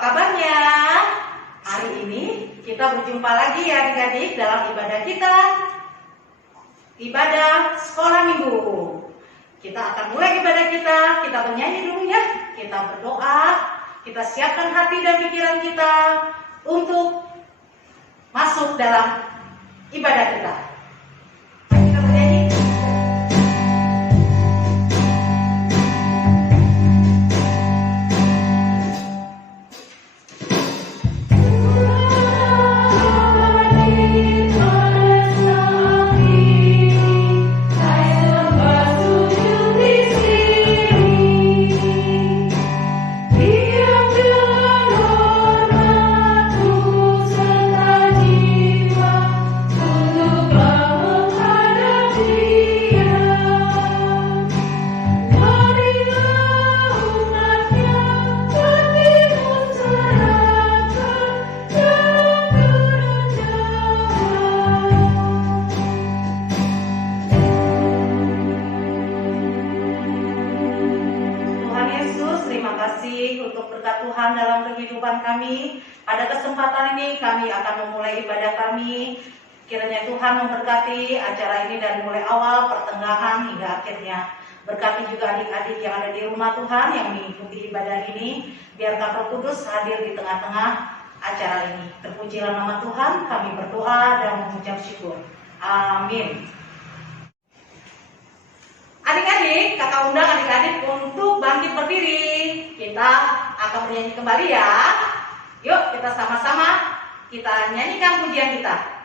kabarnya? Hari ini kita berjumpa lagi ya adik-adik dalam ibadah kita, ibadah sekolah minggu. Kita akan mulai ibadah kita bernyanyi dulu ya. Kita berdoa, kita siapkan hati dan pikiran kita untuk masuk dalam ibadah kita. Kita bernyanyi. Tuhan dalam kehidupan kami. Pada kesempatan ini kami akan memulai ibadah kami. Kiranya Tuhan memberkati acara ini dari mulai awal, pertengahan hingga akhirnya. Berkati juga adik-adik yang ada di rumah Tuhan yang mengikuti ibadah ini. Biarkan Roh Kudus hadir di tengah-tengah acara ini. Terpujilah nama Tuhan, kami berdoa dan mengucap syukur. Amin. Adik-adik, kakak undang adik-adik untuk bangkit berdiri. Kita akan bernyanyi kembali ya. Yuk kita sama-sama kita nyanyikan pujian kita.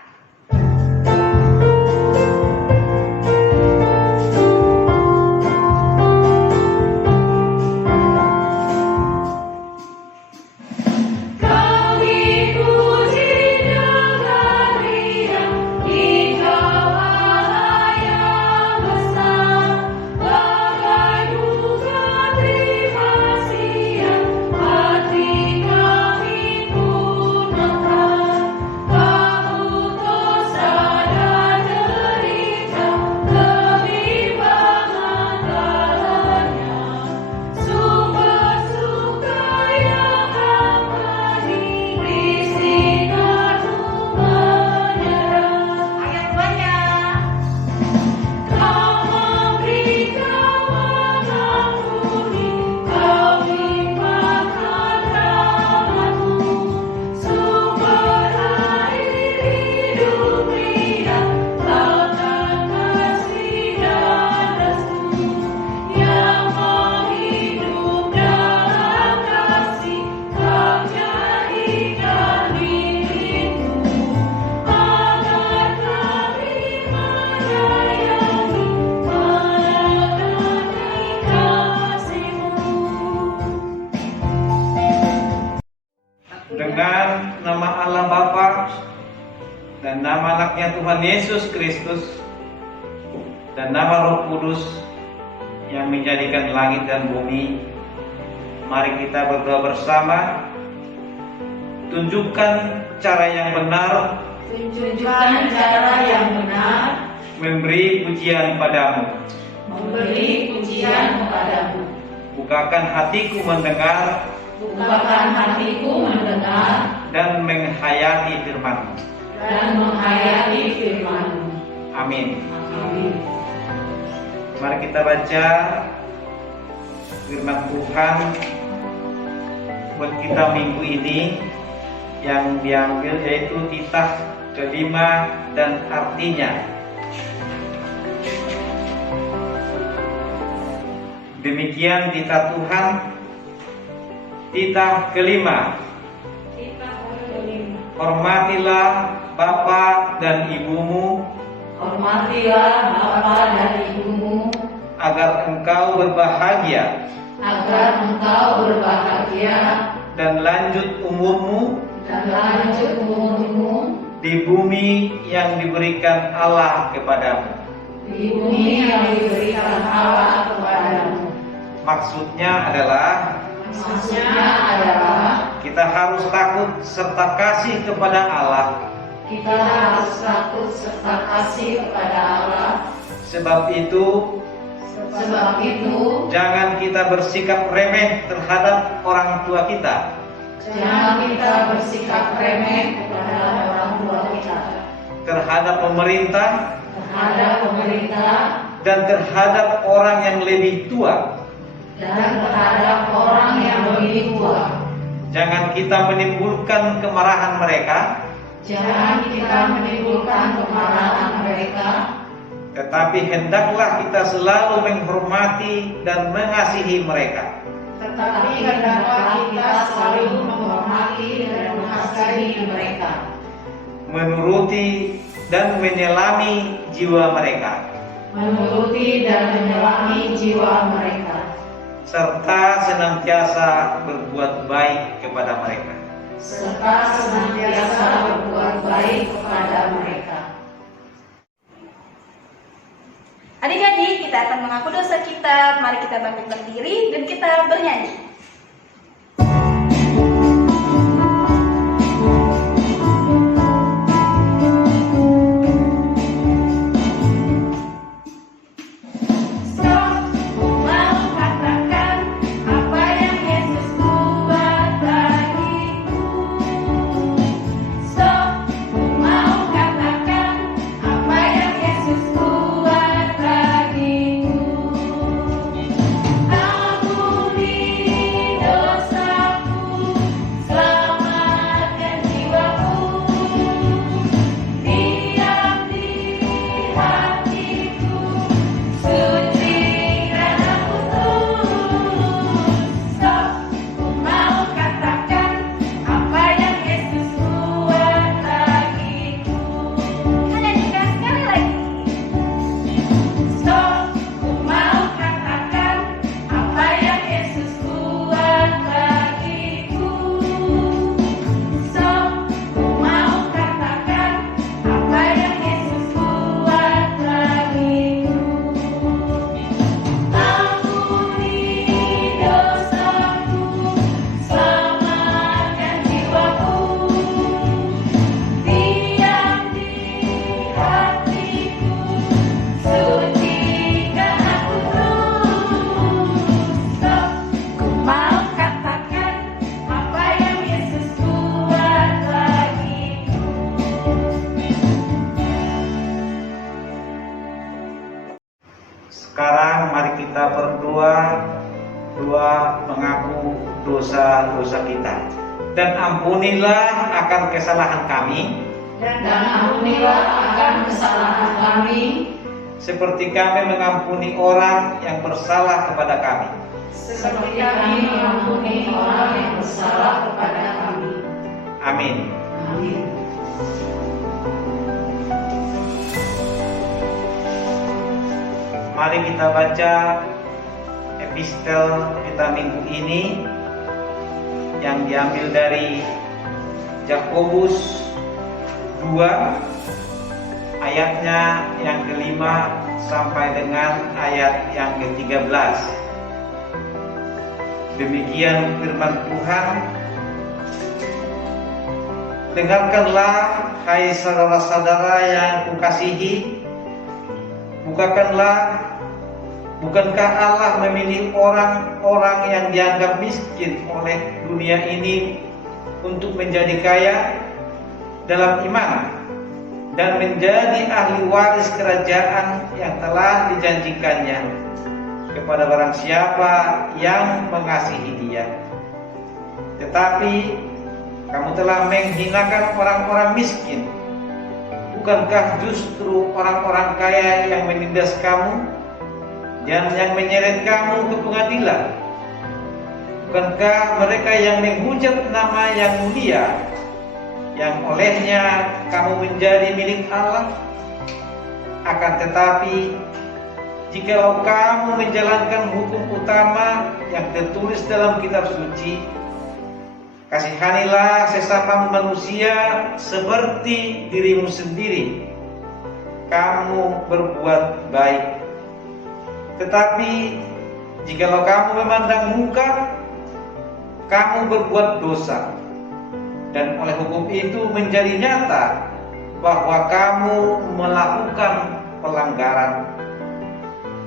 Dengan nama Allah Bapa dan nama anaknya Tuhan Yesus Kristus dan nama Roh Kudus yang menjadikan langit dan bumi, mari kita berdoa bersama. Tunjukkan cara yang benar, memberi pujian padamu. Bukakan hatiku mendengar, dan menghayati firman-Mu. Amin. Mari kita baca firman Tuhan buat kita minggu ini yang diambil yaitu titah kelima dan artinya. Demikian titah Tuhan. Titah kelima. Hormatilah bapa dan ibumu. Agar engkau berbahagia. Dan lanjut umurmu. Di bumi yang diberikan Allah kepadamu. Maksudnya adalah kita harus takut serta kasih kepada Allah. Sebab itu jangan kita bersikap remeh terhadap orang tua kita. Jangan kita bersikap remeh kepada orang tua kita, terhadap pemerintah, dan terhadap orang yang lebih tua. Jangan kita menimbulkan kemarahan mereka, tetapi hendaklah kita selalu menghormati dan mengasihi mereka. Menuruti dan menyelami jiwa mereka. Serta senantiasa berbuat baik kepada mereka. Adik-adik, kita akan mengaku dosa kita. Mari kita bangkit berdiri dan kita bernyanyi. Sekarang mari kita berdoa mengaku dosa-dosa kita. Dan ampunilah akan kesalahan kami, seperti kami mengampuni orang yang bersalah kepada kami. Amin. Mari kita baca epistel kita minggu ini yang diambil dari Yakobus 2 ayatnya yang kelima sampai dengan ayat yang ke-13. Demikian firman Tuhan. Dengarkanlah hai saudara-saudara yang kukasihi, bukankah Allah memilih orang-orang yang dianggap miskin oleh dunia ini untuk menjadi kaya dalam iman dan menjadi ahli waris kerajaan yang telah dijanjikannya kepada barang siapa yang mengasihi Dia. Tetapi kamu telah menghinakan orang-orang miskin. Bukankah justru orang-orang kaya yang menindas kamu dan yang menyeret kamu ke pengadilan? Bukankah mereka yang menghujat nama yang mulia, yang olehnya kamu menjadi milik Allah? Akan tetapi, jikalau kamu menjalankan hukum utama yang tertulis dalam kitab suci, kasihanilah sesama manusia seperti dirimu sendiri. Kamu berbuat baik. Tetapi jikalau kamu memandang muka, kamu berbuat dosa. Dan oleh hukum itu menjadi nyata bahwa kamu melakukan pelanggaran.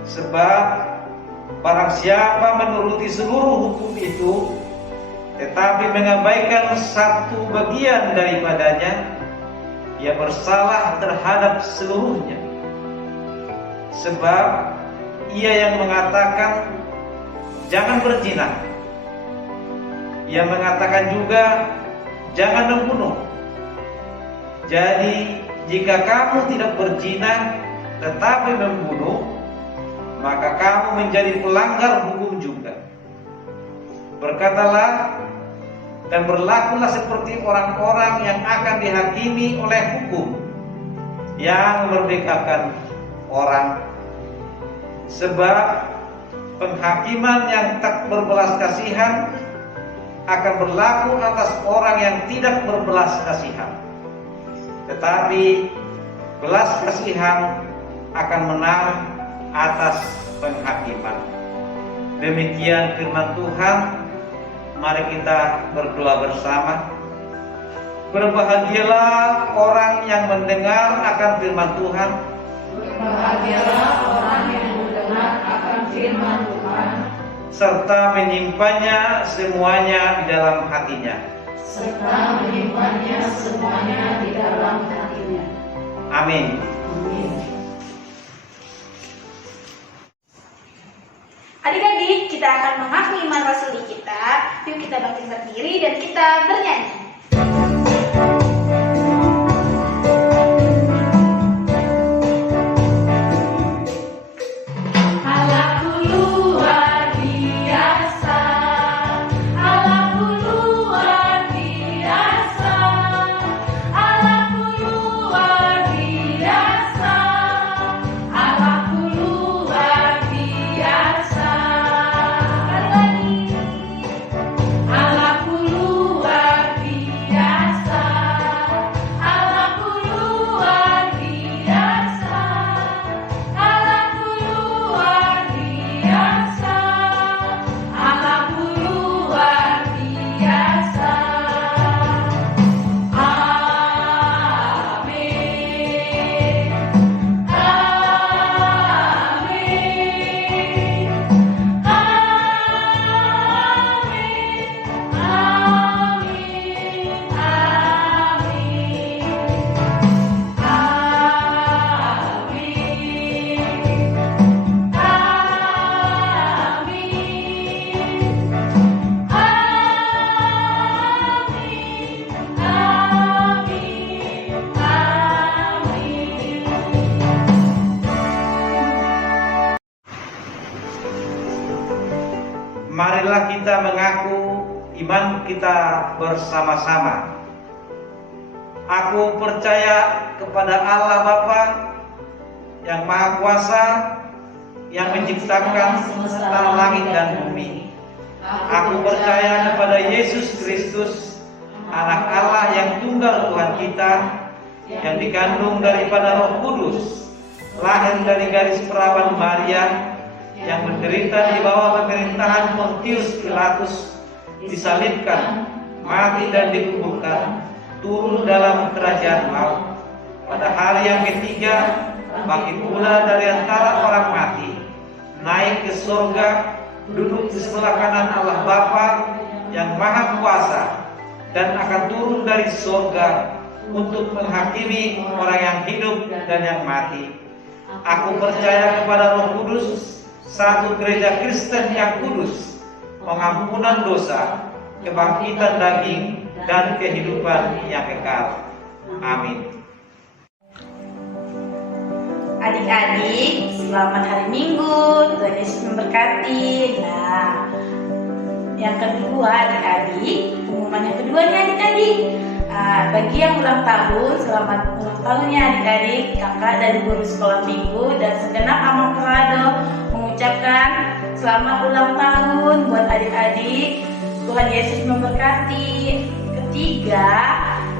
Sebab barang siapa menuruti seluruh hukum itu, tetapi mengabaikan satu bagian daripadanya, ia bersalah terhadap seluruhnya. Sebab ia yang mengatakan jangan berzina, ia mengatakan juga jangan membunuh. Jadi jika kamu tidak berzina tetapi membunuh, maka kamu menjadi pelanggar hukum juga. Berkatalah dan berlakulah seperti orang-orang yang akan dihakimi oleh hukum, yang memerdekakan orang. Sebab penghakiman yang tak berbelas kasihan akan berlaku atas orang yang tidak berbelas kasihan, tetapi belas kasihan akan menang atas penghakiman. Demikian firman Tuhan. Mari kita berdoa bersama. Berbahagialah orang yang mendengar akan firman Tuhan. Berbahagialah orang yang mendengar akan firman Tuhan, serta menyimpannya semuanya di dalam hatinya. serta menyimpannya semuanya di dalam hatinya. Amin. Amin. Adik-adik, kita akan mengaku iman rasuli kita. Yuk kita bangkit berdiri dan kita bernyanyi. Marilah kita mengaku iman kita bersama-sama. Aku percaya kepada Allah Bapa yang Maha Kuasa, yang menciptakan semesta langit dan bumi. Aku percaya kepada Yesus Kristus, Anak Allah yang tunggal Tuhan kita, yang dikandung daripada Roh Kudus, lahir dari garis perawan Maria, yang menderita di bawah pemerintahan Pontius Pilatus, disalibkan, mati dan dikuburkan, turun dalam kerajaan maut. Pada hari yang ketiga, bangkit pula dari antara orang mati, naik ke surga, duduk di sebelah kanan Allah Bapa yang Maha Kuasa, dan akan turun dari surga untuk menghakimi orang yang hidup dan yang mati. Aku percaya kepada Roh Kudus, satu gereja Kristen yang kudus, pengampunan dosa, kebangkitan daging, dan kehidupan yang kekal. Amin. Adik-adik, selamat hari Minggu. Tuhan Yesus memberkati. Nah, yang kedua adik-adik, pengumuman yang kedua nih adik-adik. Bagi yang ulang tahun, selamat ulang tahunnya adik-adik. Kakak dari guru sekolah minggu dan segenap Amang Perado mengucapkan selamat ulang tahun buat adik-adik. Tuhan Yesus memberkati. Ketiga,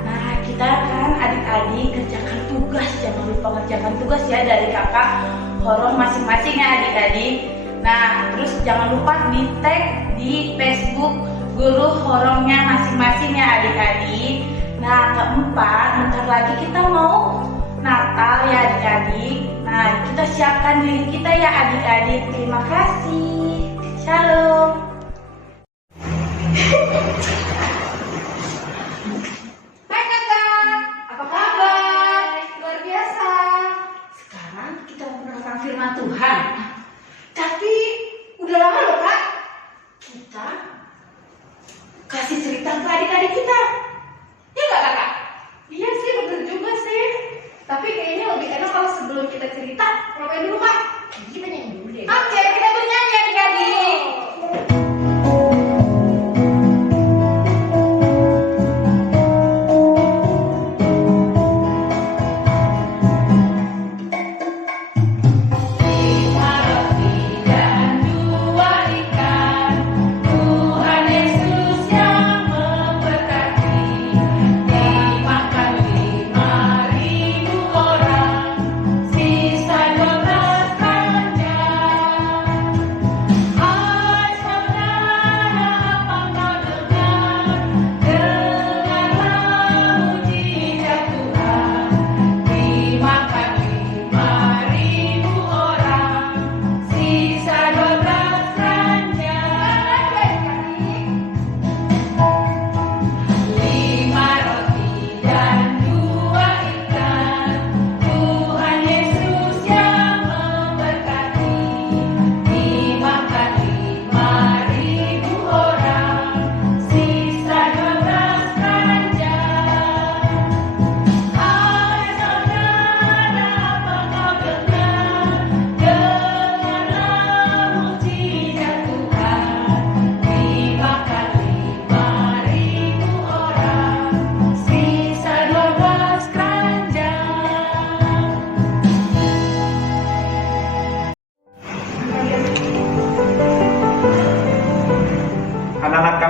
nah kita kan adik-adik kerjakan tugas, jangan lupa kerjakan tugas ya dari kakak horor masing-masing ya adik-adik. Nah terus jangan lupa di tag di Facebook guru horornya masing-masing ya adik-adik. Nah keempat, bentar lagi kita mau Natal ya adik-adik. Nah kita siapkan diri kita ya adik-adik. Terima kasih. Shalom.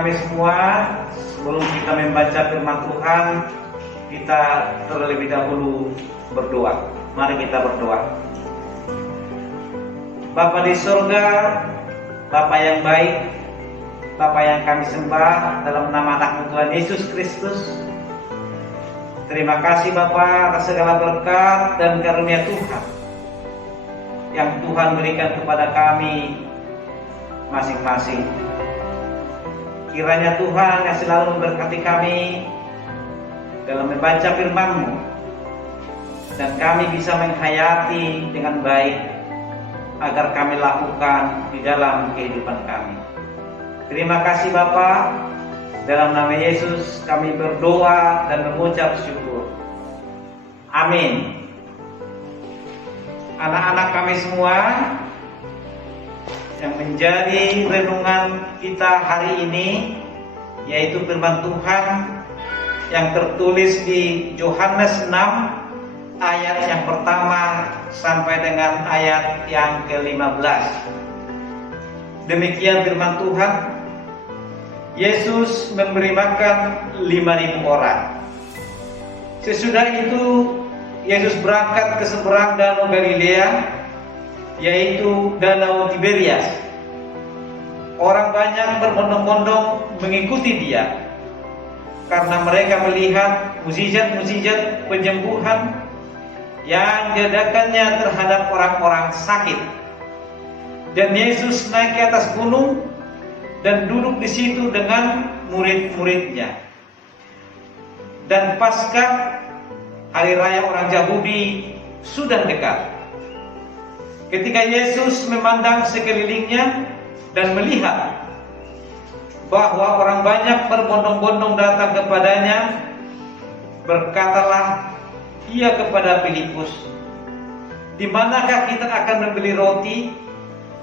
kami semua, sebelum kita membaca firman Tuhan, kita terlebih dahulu berdoa. Mari kita berdoa. Bapa di surga, Bapa yang baik, Bapa yang kami sembah dalam nama anak Tuhan Yesus Kristus. Terima kasih Bapa atas segala berkat dan karunia Tuhan yang Tuhan berikan kepada kami masing-masing. Kiranya Tuhan yang selalu memberkati kami dalam membaca firman-Mu, dan kami bisa menghayati dengan baik agar kami lakukan di dalam kehidupan kami. Terima kasih Bapa, dalam nama Yesus kami berdoa dan mengucap syukur. Amin. Anak-anak kami semua, yang menjadi renungan kita hari ini yaitu firman Tuhan yang tertulis di Yohanes 6 ayat yang pertama sampai dengan ayat yang ke-15. Demikian firman Tuhan. Yesus memberi makan 5.000 orang. Sesudah itu Yesus berangkat ke seberang Danau Galilea, yaitu Danau Tiberias. Orang banyak berbondong-bondong mengikuti Dia karena mereka melihat mukjizat-mukjizat penyembuhan yang diadakannya terhadap orang-orang sakit. Dan Yesus naik ke atas gunung dan duduk di situ dengan murid-muridnya. Dan Paskah, hari raya orang Yahudi, sudah dekat. Ketika Yesus memandang sekelilingnya dan melihat bahwa orang banyak berbondong-bondong datang kepadanya, berkatalah Ia kepada Filipus, "Di manakah kita akan membeli roti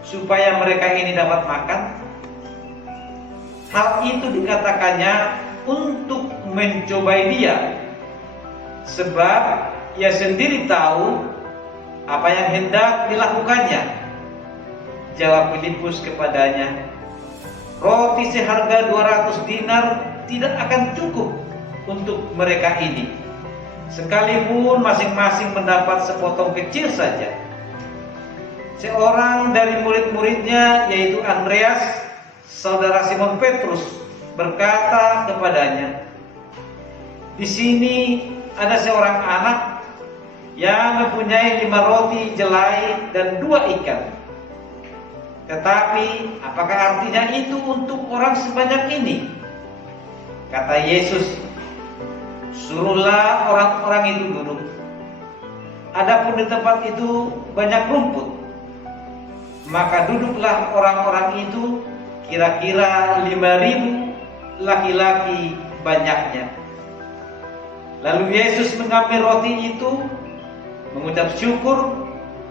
supaya mereka ini dapat makan?" Hal itu dikatakannya untuk mencobai Dia, sebab Ia sendiri tahu apa yang hendak dilakukannya. Jawab Filipus kepadanya, "Roti seharga 200 dinar tidak akan cukup untuk mereka ini, sekalipun masing-masing mendapat sepotong kecil saja." Seorang dari murid-muridnya, yaitu Andreas, saudara Simon Petrus, berkata kepadanya, "Di sini ada seorang anak yang mempunyai 5 roti jelai dan 2 ikan. Tetapi apakah artinya itu untuk orang sebanyak ini?" Kata Yesus, "Suruhlah orang-orang itu duduk." Adapun di tempat itu banyak rumput, maka duduklah orang-orang itu, kira-kira 5.000 laki-laki banyaknya. Lalu Yesus mengambil roti itu, mengucap syukur,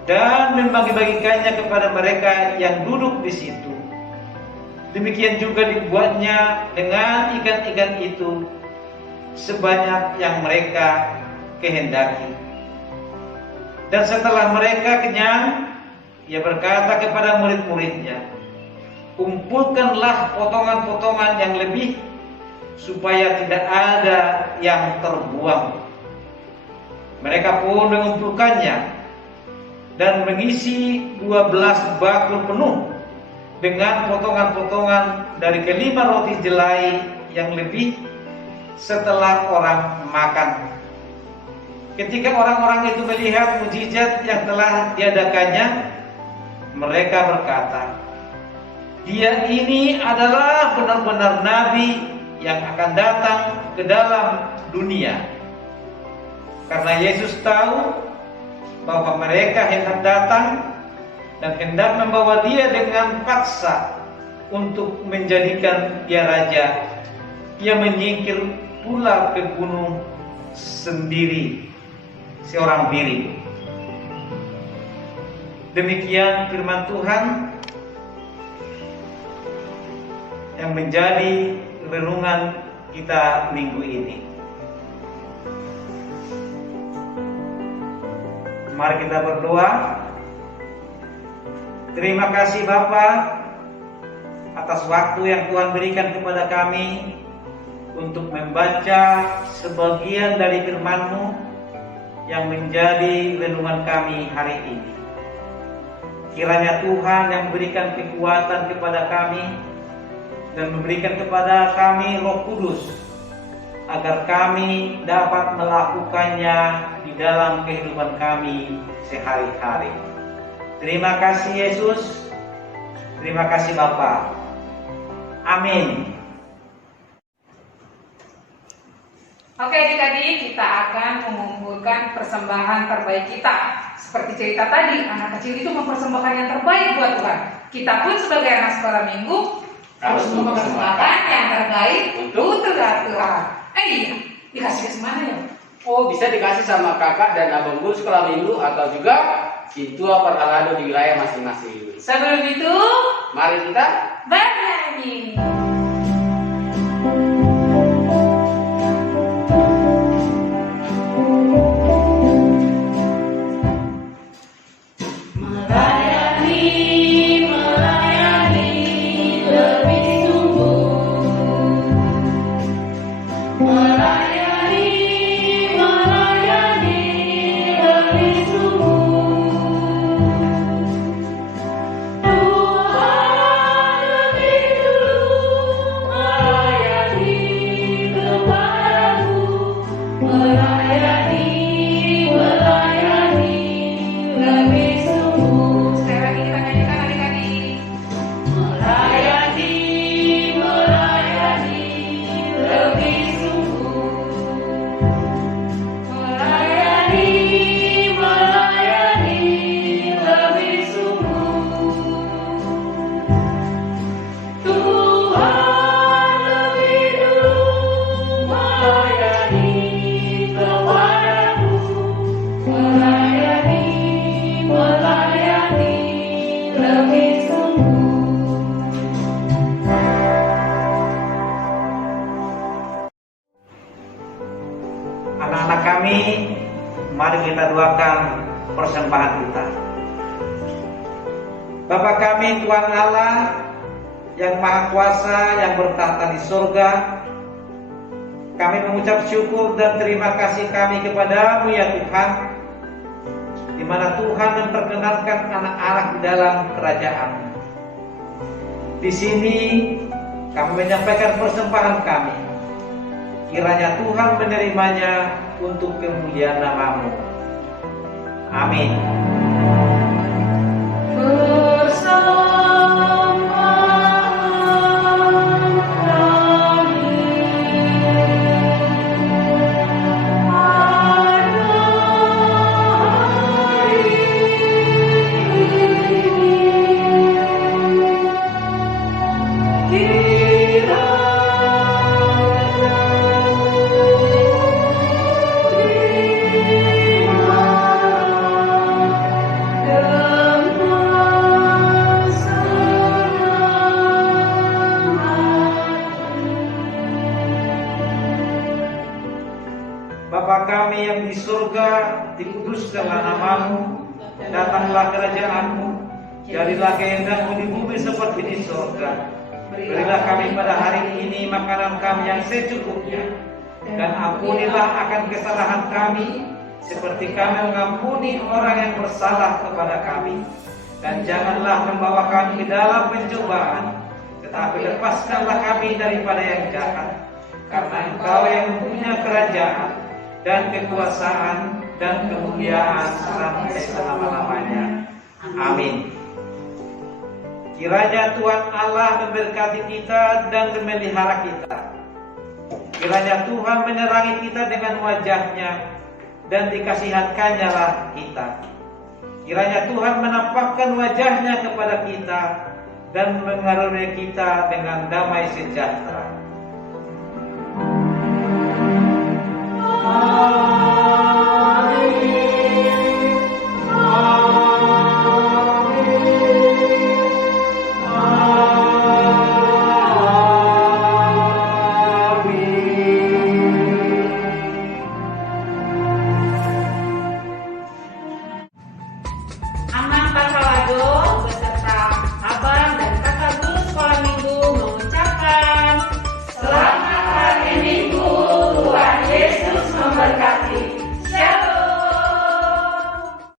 dan membagi-bagikannya kepada mereka yang duduk di situ. Demikian juga dibuatnya dengan ikan-ikan itu, sebanyak yang mereka kehendaki. Dan setelah mereka kenyang, Ia berkata kepada murid-muridnya, "Kumpulkanlah potongan-potongan yang lebih, supaya tidak ada yang terbuang." Mereka pun mengumpulkannya dan mengisi 12 bakul penuh dengan potongan-potongan dari ke-5 roti jelai yang lebih setelah orang makan. Ketika orang-orang itu melihat mukjizat yang telah diadakannya, mereka berkata, "Dia ini adalah benar-benar nabi yang akan datang ke dalam dunia." Karena Yesus tahu bahwa mereka hendak datang dan hendak membawa Dia dengan paksa untuk menjadikan Dia raja, Ia menyingkir pula ke gunung sendiri, seorang diri. Demikian firman Tuhan yang menjadi renungan kita minggu ini. Mari kita berdoa. Terima kasih Bapa atas waktu yang Tuhan berikan kepada kami untuk membaca sebagian dari firman-Mu yang menjadi renungan kami hari ini. Kiranya Tuhan yang memberikan kekuatan kepada kami dan memberikan kepada kami Roh Kudus agar kami dapat melakukannya di dalam kehidupan kami sehari-hari. Terima kasih Yesus, terima kasih Bapa. Amin. Oke adik-adik, kita akan mengumpulkan persembahan terbaik kita. Seperti cerita tadi, anak kecil itu mempersembahkan yang terbaik buat Tuhan. Kita pun sebagai anak sekolah minggu harus mempersembahkan yang terbaik untuk Tuhan. Iya, dikasih ke mana ya? Oh, bisa dikasih sama kakak dan abang guru sekolah minggu atau juga Ketua Perhalado di wilayah masing-masing. Sebelum itu, mari kita bernyanyi. Anak-anak kami, mari kita doakan persembahan kita. Bapa kami Tuhan Allah yang Maha Kuasa, yang bertahta di surga, kami mengucap syukur dan terima kasih kami kepada-Mu ya Tuhan, di mana Tuhan memperkenalkan anak-anak di dalam kerajaan-Mu. Di sini kami menyampaikan persembahan kami. Kiranya Tuhan menerimanya untuk kemuliaan nama-Mu. Amin. Bapa kami yang di surga, dikuduskanlah nama-Mu, datanglah kerajaan-Mu, jadilah kehendak-Mu di bumi seperti di surga. Berilah kami pada hari ini makanan kami yang secukupnya, dan ampunilah akan kesalahan kami, seperti kami mengampuni orang yang bersalah kepada kami. Dan janganlah membawa kami ke dalam pencobaan, tetapi lepaskanlah kami daripada yang jahat, karena Engkau yang mempunyai kerajaan dan kekuasaan dan kemuliaan sampai selama-lamanya. Amin. Kiranya Tuhan Allah memberkati kita dan memelihara kita. Kiranya Tuhan menerangi kita dengan wajah-Nya dan dikasihatkannya lah kita. Kiranya Tuhan menampakkan wajah-Nya kepada kita dan mengaruniai kita dengan damai sejahtera. Amin.